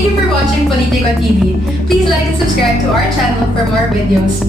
Thank you for watching Politico TV. Please like and subscribe to our channel for more videos.